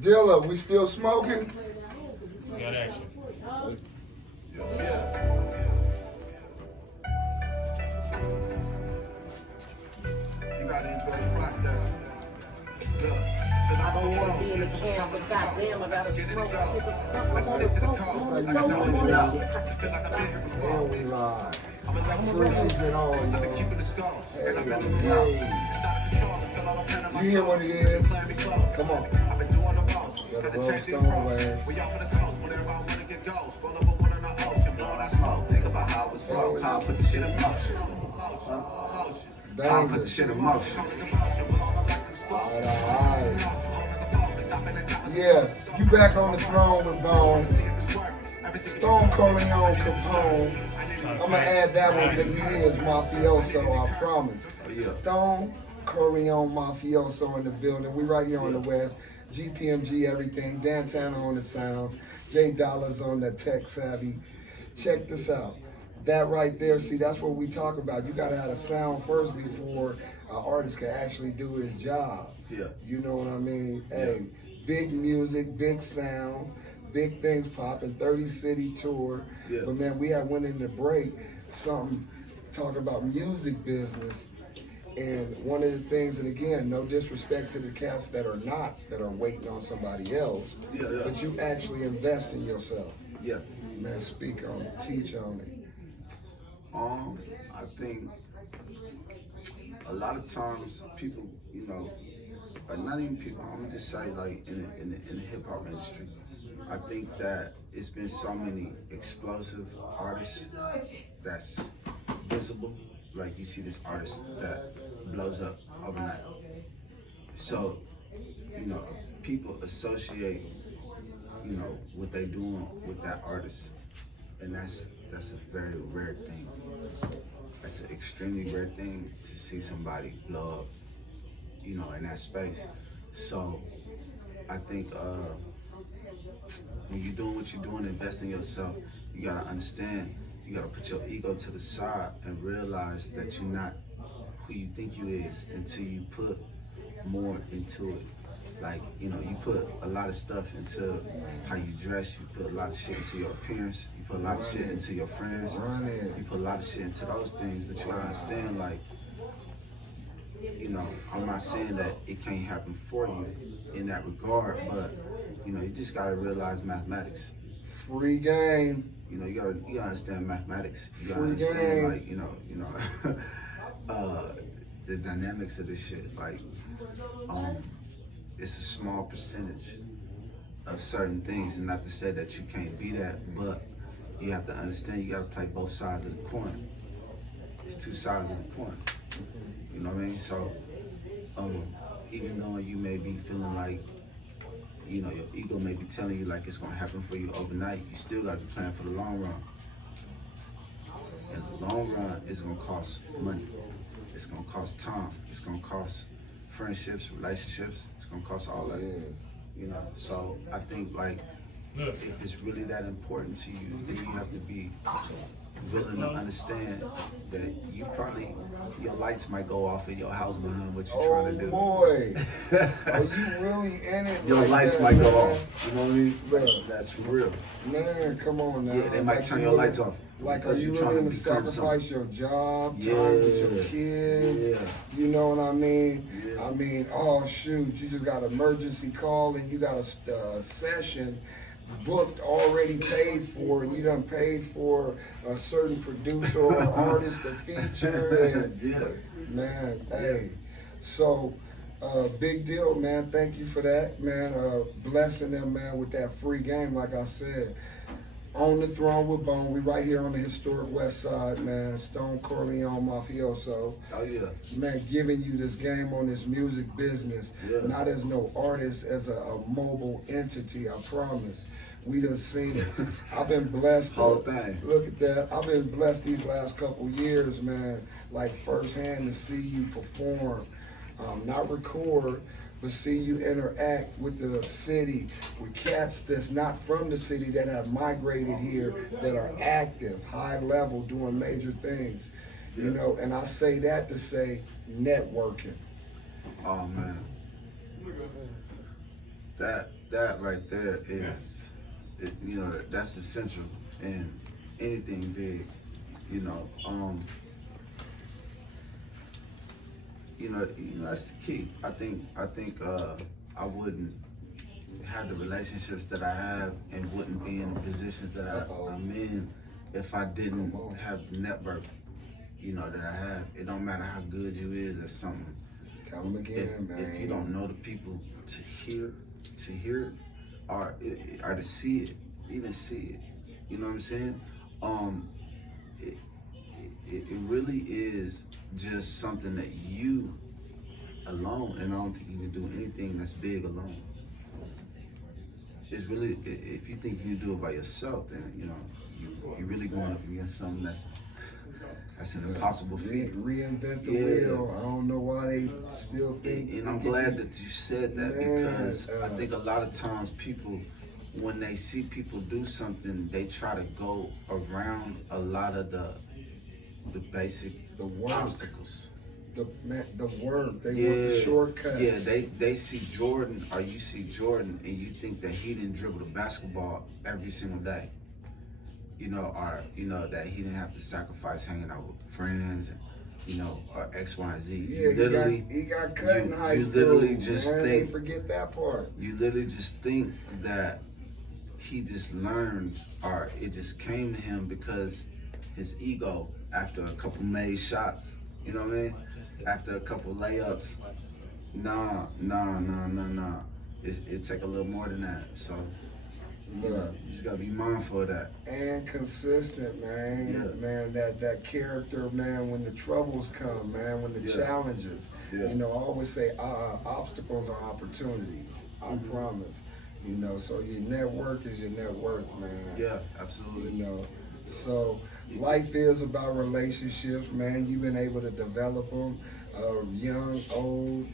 Dilla, we still smoking? We got action. Yeah. You gotta enjoy the process. I don't want to be in the camp, but goddamn, I gotta smoke. It's a fucking motherfucker. Don't want that shit. And we live. Freezes and all, y'all. Hey. You hear what it is? Come on. Gotta roll stone way. Think about how it was broke, how I put the shit in motion. How I put the shit in motion. Alright. Yeah, you back on the throne with Bone. Stone Corleone Capone. I'm gonna add that one because he is mafioso, I promise. Stone Corleone Mafioso in the building. We right here on the West. GPMG everything. Dantana on the sounds. J Dollars on the tech savvy. Check this out. That right there, see, that's what we talk about. You gotta have a sound first before an artist can actually do his job. Yeah. You know what I mean? Hey, big music, big sound, big things popping, 30 city tour. Yeah. But man, we had went in the break, something talking about music business. And one of the things, and again, no disrespect to the cats that are waiting on somebody else, but you actually invest in yourself. Yeah. Man, speak on it, teach on it. I think a lot of times people, you know, not even people, I'm gonna just say like in the hip hop industry, I think that it's been so many explosive artists that's visible. Like you see this artist that blows up overnight. So, you know, people associate, you know, what they doing with that artist. And that's a very rare thing. That's an extremely rare thing to see somebody blow up, you know, in that space. So I think when you're doing what you're doing, invest in yourself, you gotta understand, you gotta put your ego to the side and realize that you're not who you think you is until you put more into it. Like, you know, you put a lot of stuff into how you dress, you put a lot of shit into your appearance, you put a lot of shit into your friends, you put a lot of shit into those things, but you gotta understand, like, you know, I'm not saying that it can't happen for you in that regard, but, you know, you just gotta realize mathematics. Free game. You know, you gotta understand mathematics. You gotta Free understand, game. like, you know, the dynamics of this shit. Like, it's a small percentage of certain things, and not to say that you can't be that, but you have to understand you gotta play both sides of the coin. It's two sides of the coin. You know what I mean? So, even though you may be feeling like, you know, your ego may be telling you like it's gonna happen for you overnight, you still gotta be playing for the long run. And the long run is gonna cost money. It's gonna cost time. It's gonna cost friendships, relationships. It's gonna cost all that. You know, so I think like if it's really that important to you, then you have to be willing to understand that you probably, your lights might go off in your house behind what you're trying to do. Boy, are you really in it? Your like lights that, might man? go off. You know what I mean? Bro. That's for real. Man, come on now. Yeah, they might Like, turn you your really- lights off. Like, are because you you're trying willing to become sacrifice something. your job, time with your kids? Yeah. You know what I mean? Yeah. I mean, oh shoot, you just got an emergency call and you got a session booked, already paid for, and you done paid for a certain producer or artist to feature. And, Yeah. man, hey, so big deal, man. Thank you for that, man. Blessing them, man, with that free game, like I said. On the throne with Bone, we right here on the historic West Side, man. Stone Corleone Mafioso. Oh yeah. Man, giving you this game on this music business, not as no artist, as a mobile entity, I promise. We done seen it. I've been blessed. Whole thing. Look at that. I've been blessed these last couple years, man, like firsthand to see you perform. Not record, but see you interact with the city, with cats that's not from the city that have migrated here, that are active, high level, doing major things. You know, and I say that to say networking. Oh man, that right there is, you know, that's essential in anything big. You know, that's the key. I think I wouldn't have the relationships that I have and wouldn't be in the positions that I'm in if I didn't have the network, you know, that I have. It don't matter how good you is at something. Tell them again, man. If you don't know the people to hear it, or to see it, even see it, you know what I'm saying? It really is just something that you alone, and I don't think you can do anything that's big alone. It's really, if you think you can do it by yourself, then you know you're really going up against something that's an impossible feat. Reinvent the wheel. I don't know why they still think. And I'm glad that you said that, because I think a lot of times people, when they see people do something, they try to go around a lot of the basic obstacles. The work, they want the shortcuts. Yeah, they see Jordan, or you see Jordan, and you think that he didn't dribble the basketball every single day. You know, or you know that he didn't have to sacrifice hanging out with friends, and you know, or X, Y, and Z. Yeah, he got cut in high school. You literally just think. think. They forget that part. You literally just think that he just learned, or it just came to him because his ego, after a couple made shots, you know what I mean? After a couple layups, nah. It take a little more than that. So you just gotta be mindful of that. And consistent, man. Yeah. Man, that character, man, when the troubles come, man, when the challenges. Yeah. You know, I always say obstacles are opportunities. I promise. You know, so your network is your net worth, man. Yeah, absolutely. You know, so life is about relationships, man. You've been able to develop them, young, old,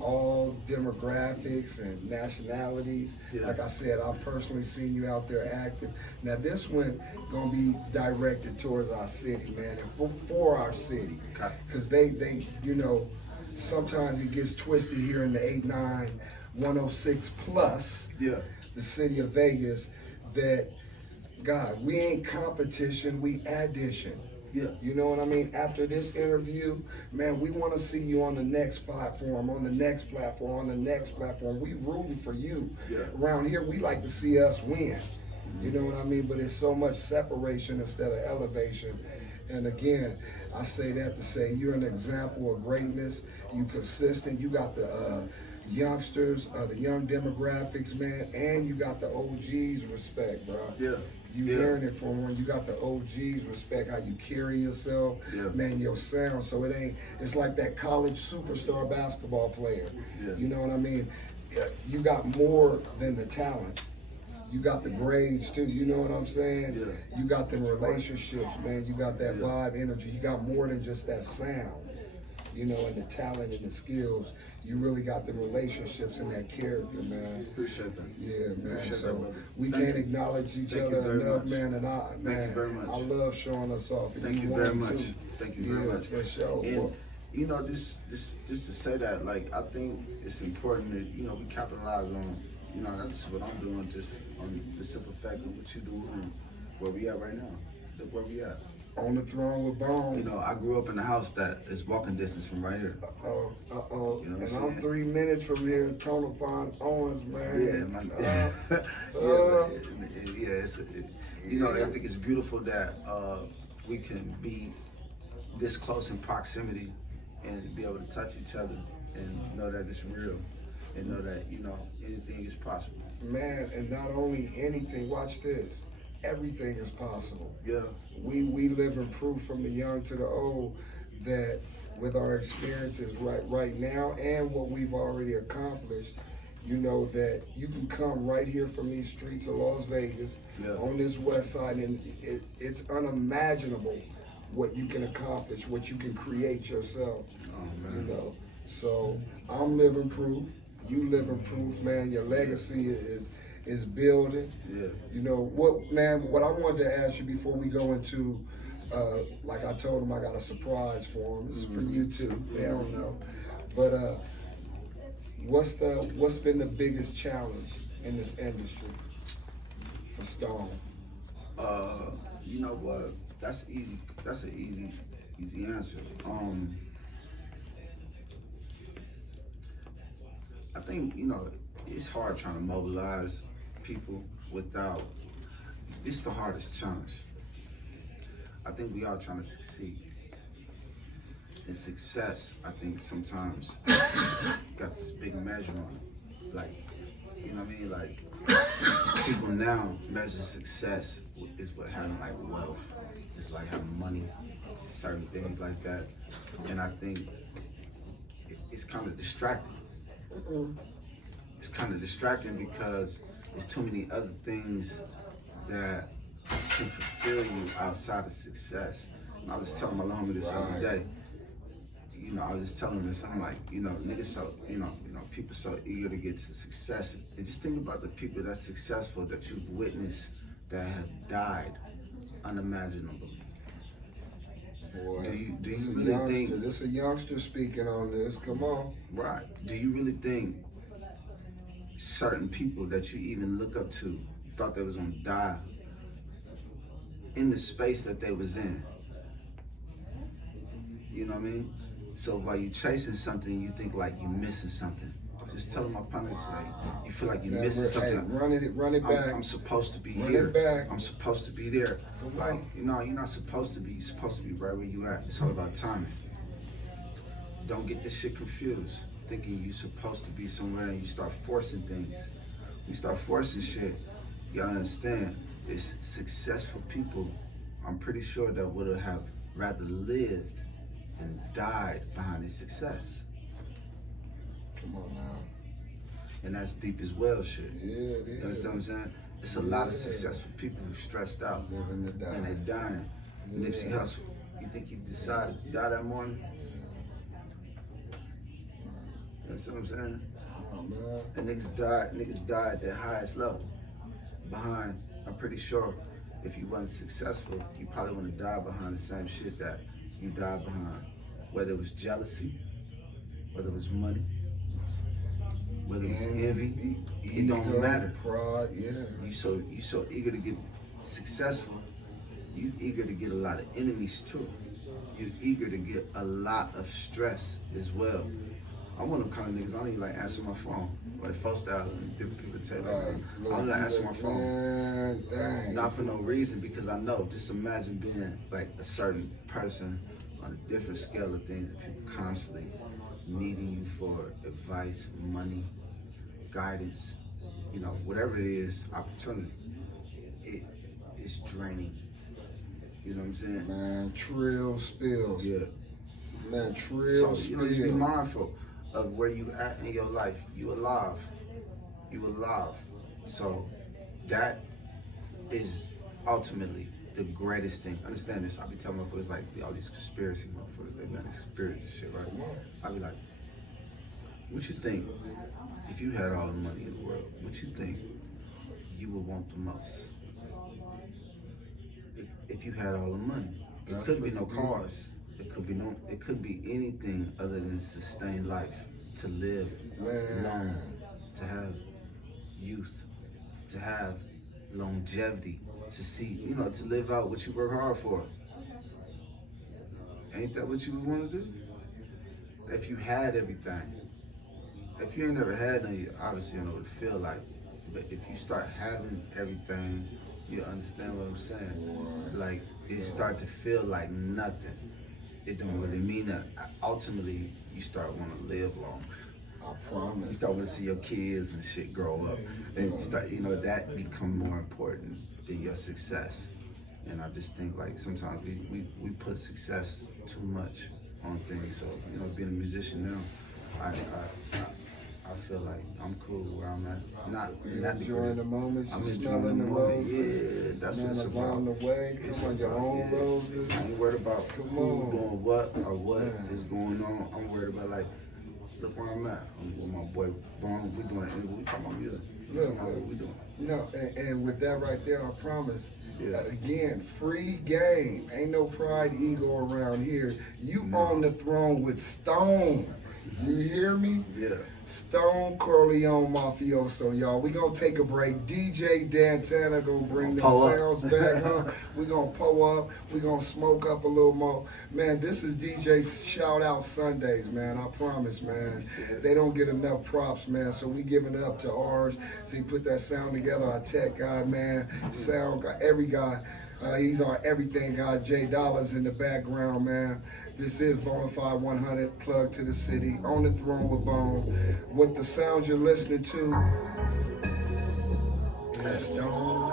all demographics and nationalities. Yeah. Like I said, I've personally seen you out there active. Now this one gonna be directed towards our city, man, and for our city, because they, you know, sometimes it gets twisted here in the 89 106 plus, the city of Vegas, that God, we ain't competition, we addition. Yeah. You know what I mean? After this interview, man, we want to see you on the next platform, on the next platform, on the next platform. We rooting for you. Yeah. Around here, we like to see us win. You know what I mean? But it's so much separation instead of elevation. And again, I say that to say you're an example of greatness. You consistent. You got the youngsters, the young demographics, man, and you got the OGs respect, bro. Yeah. You hearing it from when you got the OGs respect how you carry yourself, man, your sound. So it's like that college superstar basketball player. Yeah. You know what I mean? You got more than the talent. You got the grades too, you know what I'm saying? Yeah. You got the relationships, man. You got that vibe, energy. You got more than just that sound. You know, and the talent and the skills, you really got the relationships and that character, man. Appreciate that. Yeah, man. Appreciate So that, brother. we can't acknowledge each other enough, man. And Thank you very much. I love showing us off. And Thank you very much. Thank you very much. For sure. And you know, this to say that, like, I think it's important that, you know, we capitalize on, you know, that's what I'm doing, just on the simple fact of what you're doing and where we at right now. Look where we at. On the throne with Bone. You know, I grew up in a house that is walking distance from right here. You know what and I'm I'm 3 minutes from here in Tonopah, Owens, man. You know, I think it's beautiful that we can be this close in proximity and be able to touch each other and know that it's real and know that, you know, anything is possible. Man, and not only anything, watch this. Everything is possible. Yeah. We live in proof from the young to the old that with our experiences right now and what we've already accomplished, you know that you can come right here from these streets of Las Vegas on this west side, and it's unimaginable what you can accomplish, what you can create yourself. Oh, man. You know, so I'm living proof. You living proof, man. Your legacy is building. Yeah. You know what I wanted to ask you before we go into, like I told them, I got a surprise for them. It's for you too. They don't know. But what's been the biggest challenge in this industry for Stone? You know what? That's easy. That's an easy answer. I think, you know, it's hard trying to mobilize people without, it's the hardest challenge. I think we all trying to succeed. And success, I think sometimes got this big measure on it. Like, you know what I mean? Like, people now measure success is what having like wealth. It's like having money, certain things like that. And I think it's kind of distracting. It's kind of distracting because there's too many other things that can fulfill you outside of success. And I was telling my homie this other day. You know, I was just telling him this. I'm like, you know, niggas so, you know, people so eager to get to success. And just think about the people that's successful that you've witnessed that have died unimaginable. Boy, Do you this a really youngster. think? This a youngster speaking on this. Come on. Right. Do you really think certain people that you even look up to thought they was gonna die in the space that they was in? You know what I mean? So while you chasing something, you think like you missing something. Just telling my partners, like, you feel like you're missing something. Hey, run it back. I'm supposed to be Run here. it back. I'm supposed to be there. Come Like, on. you know, you're not supposed to be. You're supposed to be right where you at. It's all about timing. Don't get this shit confused. Thinking you're supposed to be somewhere and you start forcing things. You start forcing shit. You gotta understand, it's successful people, I'm pretty sure that would have rather lived than died behind their success. Come on now. And that's deep as well shit. Yeah, it is. You understand what I'm saying? It's a lot of Yeah. successful people who stressed out Living to die. and they're dying. Yeah. Nipsey Hussle, you think he decided to die that morning? You understand what I'm saying? Oh, man. And niggas died at their highest level. Behind, I'm pretty sure if you wasn't successful, you probably wouldn't die behind the same shit that you died behind. Whether it was jealousy, whether it was money, whether it was envy, it don't matter. Pride, yeah. You so eager to get successful, you eager to get a lot of enemies too. You're eager to get a lot of stress as well. I'm one of them kind of niggas, I don't even like answer my phone. Like folks that different people tell me, I don't like answer my phone. Man, dang. Not for no reason, because I know, just imagine being like a certain person on a different scale of things, and people constantly needing you for advice, money, guidance, you know, whatever it is, opportunity. It is draining. You know what I'm saying? Man, trill spills. Yeah. Man, trill So, you know, spills. just be mindful of where you at in your life. You alive. You alive. So that is ultimately the greatest thing. Understand this. I be telling motherfuckers like all these conspiracy motherfuckers, they got these conspiracy shit, right? I be like, what you think if you had all the money in the world, what you think you would want the most? If you had all the money. It could be no cars. It could be anything other than sustained life, to live long, to have youth, to have longevity, to see, you know, to live out what you work hard for. Ain't that what you would want to do? If you had everything. If you ain't never had none, you obviously don't know what it feel like. But if you start having everything, you understand what I'm saying? Like, it start to feel like nothing. It don't really mean that. Ultimately, you start wanting to live long. I promise. You start wanting to see your kids and shit grow up. And start, you know, that become more important than your success. And I just think like sometimes we put success too much on things. So, you know, being a musician now, I feel like I'm cool where I'm at. Not in that enjoying the moments, I'm you're enjoying smelling the moment. roses. Yeah, that's Man, what it's along about. the way, It's come on, your about, own yeah. roses. I ain't worried about Come who on. doing what or what Man. is going on. I'm worried about like, look where I'm at. I'm with my boy Bone. We doing it. We talking about music. We talking about what we doing. No, and with that right there, I promise. Yeah. Again, free game. Ain't no pride ego around here. You on the throne with Stone. You hear me? Yeah. Stone Corleone Mafioso, y'all. We gonna take a break. DJ Dantana gonna bring them Pull up. sounds back, huh? We gonna pull up. We gonna smoke up a little more. Man, this is DJ Shout Out Sundays, man. I promise, man. They don't get enough props, man. So we giving it up to ours. See, put that sound together. Our tech guy, man. Sound guy, every guy. He's our everything guy. Jay Dollars in the background, man. This is Bonafide 100, plug to the city, on the throne with Bone. What the sounds you're listening to is Stone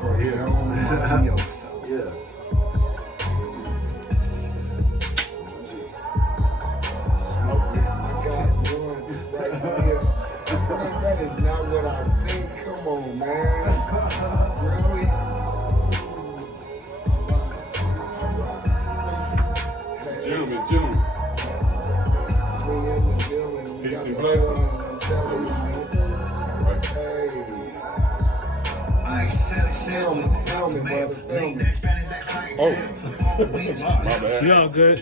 Corleone Mafioso. Yeah. I got one right here. Man, that is not what I think. Come on, man. Really? Gentlemen. We in the building. We Peace got and the blessings. fun. I'm telling you, man. Right. Hey. Film me, brother. Film me. Oh, my bad. Y'all good?